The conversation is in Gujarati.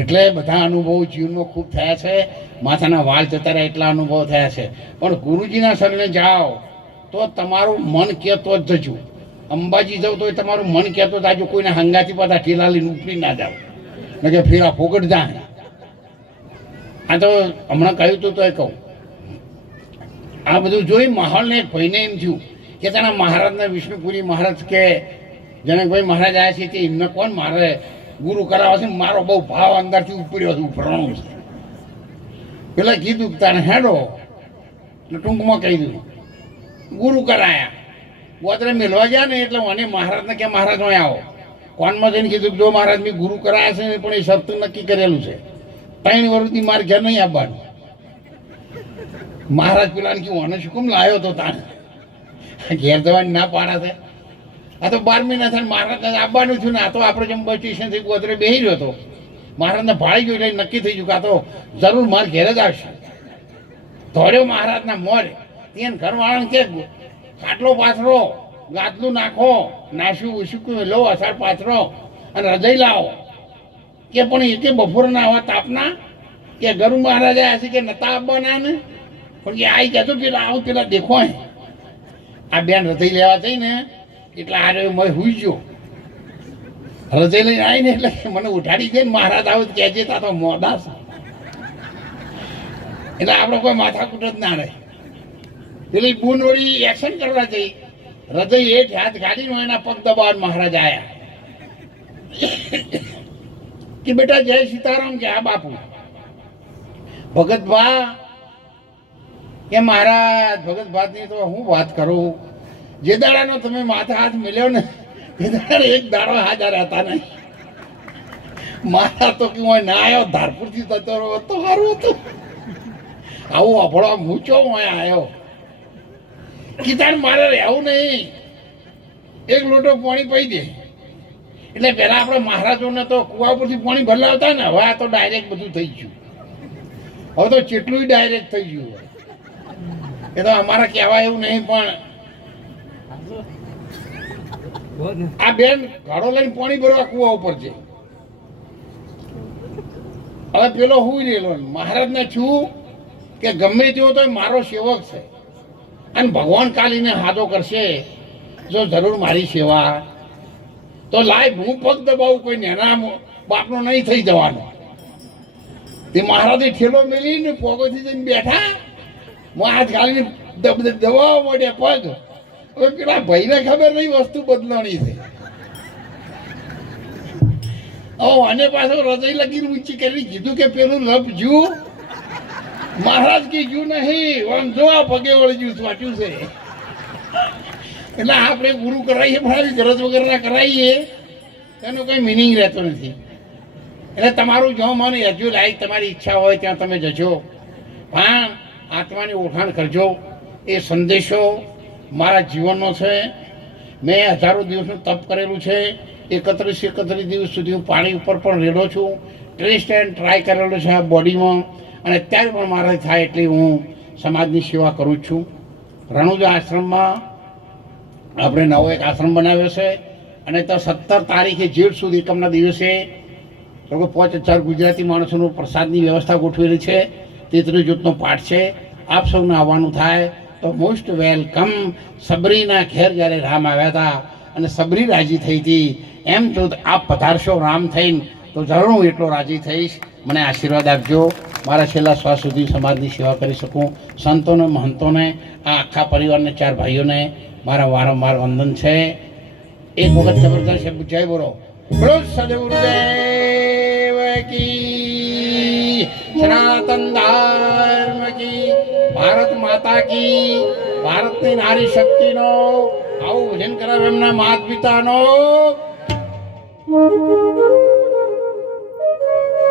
એટલે બધા અનુભવો જીવનમાં ખૂબ થયા છે. માથાના વાળ જતા રહ્યા એટલા અનુભવો થયા છે. પણ ગુરુજીના શરણે જાઓ તો તમારું મન કહેતો જ જજો. અંબાજી જાવ તો તમારું મન કહેતો જાજો. કોઈને હંગાથી પાછા ઠેલા લઈને ઉપડી ના જાવ ને કે ફેરા ફોગટ જાય. આ તો હમણાં કહ્યું હતું તો એ કહું, આ બધું જોઈ માહોલને એક ભાઈને એમ થયું કે તેના મહારાજને વિષ્ણુપુરી મહારાજ કે જનકભાઈ મહારાજ આવ્યા છે તે એમને કોણ મારે ગુરુ કરાવે છે. મારો બહુ ભાવ અંદરથી ઉપડ્યો છે, ઉભરણું છે. પેલા કીધું કે તારે હેડો એટલે ટૂંકમાં કહી દીધું ગુરુ કરાયા. ગોદરે મેળવા ગયા ને એટલે મને મહારાજને કે મહારાજ અહીં આવો. કોનમાં જઈને કીધું જો મહારાજ મેં ગુરુ કરાયા છે પણ એ શબ્દ નક્કી કરેલું છે 3 વર્ષથી મારે ઘેર નહીં આવવાનું. મહારાજ પેલાને કહ્યું મને શું કેમ લાવ્યો હતો તાને ઘેર જવાની ના પાડા છે. આ તો 12 મહિના થાય મહારાજને આવવાનું છું ને. આ તો આપણે જેમ બસ સ્ટેશનથી ગોદરે બેસી રહ્યો હતો, મહારાજને ભાળી ગયો એટલે નક્કી થઈ ગયું કે આ તો જરૂર મારે ઘેર જ આવશે. ધોર્યો મહારાજના મોરે. ત્યાં ઘરવાળાને કે ખાટલો પાથરો, ગાદલું નાખો, નાસ્યું ઉસુક્યું લો, અસાડ પાથરો અને રજાઈ લાવો. કે પણ એ કે બપોરના આવા તાપના કે ગરુ મહારાજા હશે કે નતા આવવાના ને પણ કે આવી જતો પેલા આવું પેલા દેખો. આ બેન હૃદય લેવા જઈ ને એટલે આ મેં હુઈ ગયો. હૃદય લઈને આવી ને એટલે મને ઉઠાડી દે ને મહારાજ આવું કહેજે તા તો મોદાસ. એટલે આપણે કોઈ માથાકૂટ જ ના રહે. પેલી બૂન વળી એક્શન કરવા જઈ હૃદય હેઠ હાથ ગાડીનો એના પગ દબાવ મહારાજ આવ્યા કે બેટા જય સીતારામ. કે આ બાપુ ભગત ભા કે મહારાજ ભગત ભાતની તો હું વાત કરું. જે દાડાનો તમે માથા હાથ મિલ્યો ને એ દાડા એક દાડો હાજર હતા નહીં. મારા તો કે હું ના આવ્યો ધારપુરથી થતો રહ્યો તો સારું હતું. આવું અભળો મૂચો હું આવ્યો કીધા મારે રહેવું નહીં. એક લોટો પાણી પી દે એટલે પહેલા આપણે મહારાજોને તો કુવા પરથી પાણી ભરલાવતા ને. હવે આ તો ડાયરેક્ટ બધું થઈ ગયું. હવે તો જેટલું ડાયરેક્ટ થઈ ગયું. એ તો અમારે કહેવાય એવું નહીં. પણ આ બેન ઘડો લઈને પાણી ભરવા કુવા ઉપર છે. હવે પેલો હું રહેલો મહારાજને છું કે ગમે તેવો તો મારો સેવક છે અને ભગવાન કાલીને હાજો કરશે. જો જરૂર મારી સેવા તો લાય હું પગ દબાવું. કોઈ નેના બાપનો નહીં થઈ જવાનો. તે મહારાજે ઠેલો મેલીને પોગોથી જઈને બેઠા. હું હાથ ગાલીને દબાવવા માંડ્યા પગ. હવે પેલા ભાઈને ખબર નહીં વસ્તુ બદલાણી છે. અને પાછો હૃદય લગીને ઊંચી કરી કીધું કે પેલું લપજુ મહારાજ કીધું નહીં આમ જો આ પગે વળજ્યું વાંચ્યું છે. એટલે આપણે ગુરુ કરાવીએ પણ ગરજ વગરના કરાવીએ એનો કંઈ મિનિંગ રહેતો નથી. એટલે તમારું જો મન હજુ લાયક તમારી ઈચ્છા હોય ત્યાં તમે જજો. પણ આત્માની ઓળખાણ કરજો. એ સંદેશો મારા જીવનનો છે. મેં હજારો દિવસનું તપ કરેલું છે. 31 દિવસ સુધી હું પાણી ઉપર પણ રેડો છું. ટેસ્ટ એન્ડ ટ્રાય કરેલો છે આ બોડીમાં. અને અત્યારે પણ મારે થાય એટલી હું સમાજની સેવા કરું જ છું. રણુજા આશ્રમમાં આપણે નવો એક આશ્રમ બનાવ્યો છે. અને તો 17 તારીખે જેઠ સુદ એકમના દિવસે લોકો 5000 ગુજરાતી માણસોનું પ્રસાદની વ્યવસ્થા ગોઠવેલી છે. 33 જૂથનો પાઠ છે. આપ સૌને આવવાનું થાય તો મોસ્ટ વેલકમ. સબરીના ઘેર જ્યારે રામ આવ્યા હતા અને સબરી રાજી થઈ હતી એમ તો આપ પધારશો રામ થઈને તો જરૂર હું એટલો રાજી થઈશ. મને આશીર્વાદ આપજો. મારા છેલ્લા શ્વાસ સુધી સમાજની સેવા કરી શકું. સંતોને મહંતોને આ આખા પરિવારને 4 ભાઈઓને મારા વારંવાર વંદન છે. એક વખત જબરદસ્ત જય બોલો. બોલો સદગુરુદેવ કી, સનાતન ધર્મ કી, ભારત માતા કી, ભારતની નારી શક્તિનો આવું ભજન કરાવે એમના માતા પિતાનો